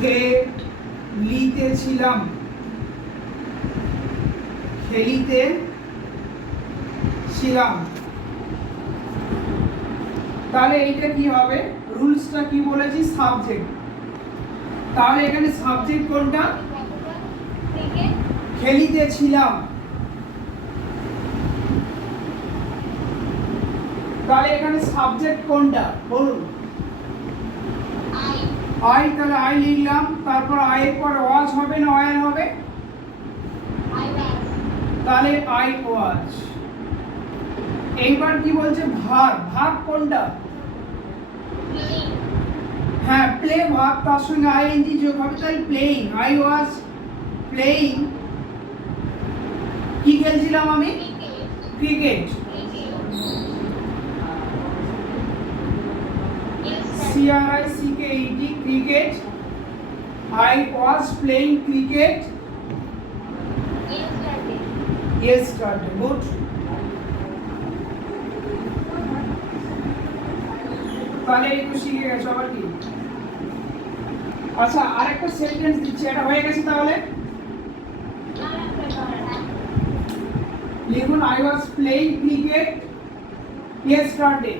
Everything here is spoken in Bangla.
খেলিতেছিলাম, খেলিতে ছিলাম। তাহলে এইটা কি হবে? রুলসটা কি বলেছি? সাবজেক্ট। তাহলে এখানে সাবজেক্ট কোনটা? খেলিতে ছিলাম। তাহলে এখানে সাবজেক্ট কোনটা বলুন? আই। তাহলে আই লিখলাম, তারপর আই এর পর ওয়াজ হবে না ওয়ার হবে? তাহলে আই ওয়াজ। এইবার কি বলছে? ভার্ব। ভার্ব কোনটা? হ্যাঁ, প্লে ভার্ব, তার সঙ্গে আইএনজি যোগ হবে, তাহলে প্লেইং। I was playing. কি খেলছিলাম আমি? Cricket. CRICKET, cricket. I was playing cricket yesterday. Good. তাহলে একটু শিখে গেছো আবার কি? আচ্ছা, আরেকটা সেন্টেন্স দিচ্ছি, এটা হয়ে গেছে। তাহলে লিখুন I was playing cricket yesterday.